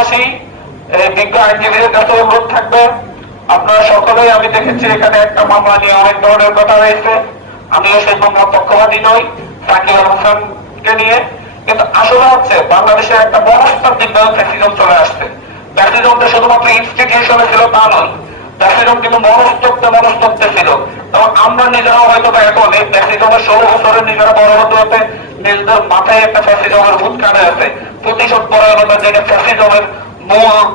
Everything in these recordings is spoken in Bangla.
পাশাপাশি বিজ্ঞ আইনজীবীদের কাছে অনুরোধ থাকবে, আপনারা সকলেই, আমি দেখেছি এখানে একটা মামলা নিয়ে অনেক ধরনের কথা হয়েছে, আমিও সেই মামলার পক্ষপাতী নই সাকিব আল হাসানকে নিয়ে, কিন্তু আসলে হচ্ছে বাংলাদেশে একটা মনস্তাত্ত্বিক ফ্যাসিজম চলে আসছে। ফ্যাসিজমটা শুধুমাত্র ইনস্টিটিউশনে ছিল তা নয়, ফ্যাসিজম কিন্তু মনস্তত্ত্বে ছিল। এবং আমরা নিজেরাও হয়তো এখন এই ফ্যাসিজমের 16 বছরের নিজেরা বড় হতে হতে নিজেদের মাথায় একটা ফ্যাসিজমের ভূত কাটে আছে। প্রতিশোধ পরায়ণতা যেটা ফ্যাসিজমের মূল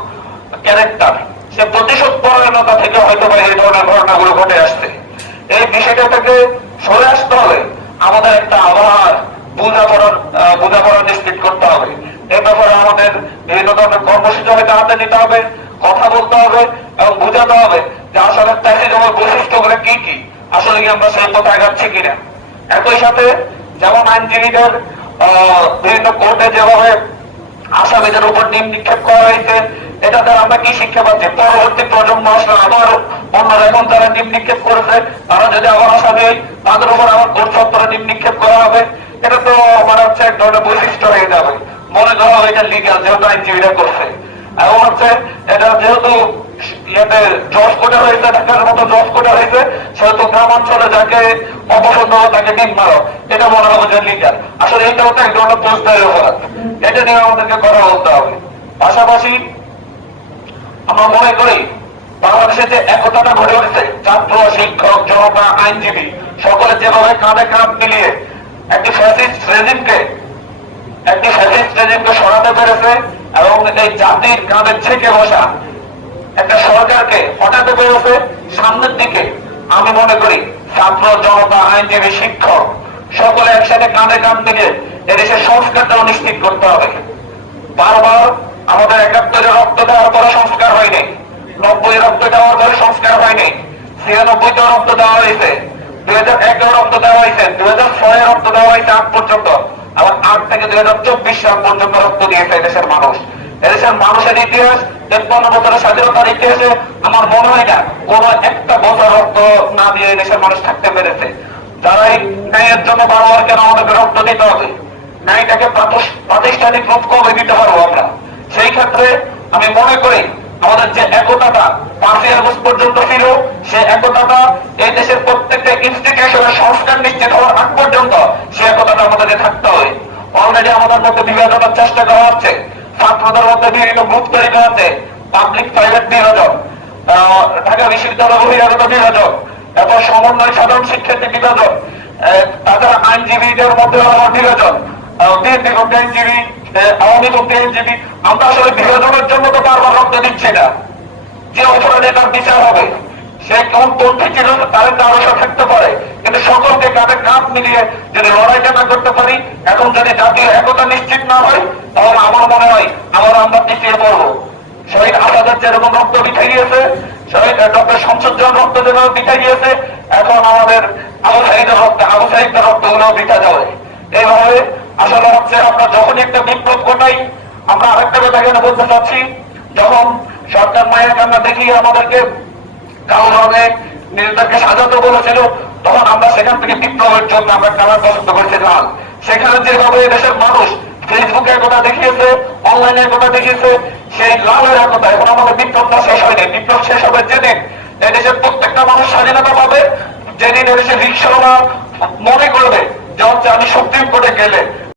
ক্যারেক্টার, সে প্রতিশোধ পরায়ণতা থেকে হয়তো বা এই ধরনের ঘটনাগুলো ঘটে আসছে। এই বিষয়টা থেকে সরে আসতে হবে, আমাদের একটা আবার বোঝাপড়া নিশ্চিত করতে হবে। এই ব্যাপারে আমাদের বিভিন্ন ধরনের কর্মসূচি হয়তো হাতে নিতে হবে, কথা বলতে হবে এবং বোঝাতে হবে যে আসলে ফ্যাসিজমের বৈশিষ্ট্যগুলো কি কি, আসলে কি আমরা সেই পথে আগাচ্ছি কিনা। একই সাথে যেমন আইনজীবীদের বিভিন্ন কোর্টে যেভাবে আসামিদের উপর ডিম নিক্ষেপ করা হয়েছে, এটা দ্বারা আমরা কি শিক্ষা পাচ্ছি? পরবর্তী প্রজন্ম আসলে আবার অন্যরা এখন তারা ডিম নিক্ষেপ করেছে, তারা যদি আবার আসামি হয় তাদের উপর আবার কোর্ট চত্বরে ডিম নিক্ষেপ করা হবে। এটা তো আমার হচ্ছে এক ধরনের বৈশিষ্ট্য হয়ে যাবে, মনে করা হবে এটা লিগাল, যেহেতু আইনজীবীরা করছে। এবং হচ্ছে এটা যেহেতু ইয়েতে জজ কোর্টে হয়েছে, ঢাকার মতো জজ কোর্টে হয়েছে, সেহেতু গ্রামাঞ্চলে যাকে অপছন্দ হবে তাকে ডিম মারো, এটা মনে হবে যে লিগাল। আসলে এটাও তো এক ধরনের পোস্টারের অপরাধ, এটা নিয়ে আমাদেরকে কথা বলতে হবে। পাশাপাশি আমরা মনে করি বাংলাদেশে যে একতাটা গড়ে উঠেছে, ছাত্র, শিক্ষক, জনতা, আইনজীবী সকলে যেভাবে কাঁধে কাঁধ মিলিয়ে একটি ফ্যাসিস্ট রেজিমকে সরাতে পেরেছে এবং এই জাতির কাঁধে ছেঁকে বসা একটা সরকারকে হটাতে পেরেছে সামনের দিকে, আমি মনে করি ছাত্র, জনতা, আইনজীবী, শিক্ষক সকলে একসাথে কাঁধে কাঁধ মিলিয়ে এদেশের সংস্কারটাও নিশ্চিত করতে হবে। বারবার আমাদের 71-এ রক্ত দেওয়ার পরে সংস্কার হয়নি, 90-এ রক্ত দেওয়ার পরে সংস্কার হয়নি, 96-তে রক্ত দেওয়া হয়েছে, 2001-এ রক্ত দেওয়া হয়েছে, 2006-এ রক্ত দেওয়া হয়েছে আজ পর্যন্ত, আবার 8 থেকে 2024 সাল পর্যন্ত রক্ত দিয়েছে এদেশের মানুষ। এদেশের মানুষের ইতিহাস 53 বছরের স্বাধীনতার ইতিহাসে আমার মনে হয় না কোন একটা বছর রক্ত না দিয়ে দেশের মানুষ থাকতে পেরেছে। যারা এই ন্যায়ের জন্য বারবার কেন আমাদেরকে রক্ত দিতে হবে, ন্যায়টাকে প্রাতিষ্ঠানিক রূপ কবে দিতে পারবো আমরা? সেই ক্ষেত্রে আমি মনে করি আমাদের যে একতাটা 5ই আগস্ট পর্যন্ত ছিল, সেই একতাটা এই দেশের প্রত্যেকটা ইনস্টিটিউশনের সংস্কার নিশ্চিত হওয়ার আগ পর্যন্ত সেই একতাটা আমাদেরকে থাকতে হবে। অলরেডি আমাদের মধ্যে বিভাজনের চেষ্টা করা হচ্ছে, ছাত্রদের মধ্যে বিভিন্ন গ্রুপ তৈরি করা হচ্ছে, পাবলিক প্রাইভেট বিভাজন, ঢাকা বিশ্ববিদ্যালয় বহিরাগত বিভাজন, এরপর সমন্বয় সাধারণ শিক্ষার্থী বিভাজন, তাছাড়া আইনজীবীদের মধ্যে বিভাজন, বিএনপি পক্ষে আইনজীবী, আওয়ামী পক্ষে আইনজীবী। আমরা আসলে বিভাজনের জন্য তো বারবার রক্ত দিচ্ছি না, যে অপরাধে তার বিচার হবে, সে কোন পন্থী ছিল তার আরো থাকতে পারে, কিন্তু সকলকে কাঁধে কাঁধ মিলিয়ে যদি লড়াইটা না করতে পারি, এখন যদি জাতীয় একতা নিশ্চিত না হয়, তাহলে আমার মনে হয় আমরা পিছিয়ে পড়বো। শহীদ আসাদের যেরকম রক্ত বিঠে গিয়েছে, শহীদ ডক্টর শামসুজ্জামান রক্ত যেভাবে বিঠে গিয়েছে, এখন আমাদের আবু সাঈদের রক্ত গুলো বিঠা যাবে। এইভাবে আসলে হচ্ছে আমরা যখনই একটা বিপ্লব ঘটাই, আমরা আরেকটা কথা এখানে বলতে চাচ্ছি, যখন সরকার মায়ের কান্না দেখিয়ে আমাদেরকে কালো রঙে নিজেদেরকে সাজাতে বলেছিল, তখন আমরা সেখান থেকে বিপ্লবের জন্য আমরা কালার পছন্দ করেছিলাম। সেখানে যেভাবে দেশের মানুষ ফেসবুকে একতা দেখিয়েছে, অনলাইনে একতা দেখিয়েছে, সেই লালের একতা, এখন আমাদের বিপ্লবটা শেষ হয়নি। বিপ্লব শেষ হবে যেদিন এদেশের প্রত্যেকটা মানুষ স্বাধীনতা পাবে, যেদিন এদেশের রিক্সাওয়ালা মনে করবে যে হচ্ছে আমি সুপ্রিম কোর্টে গেলে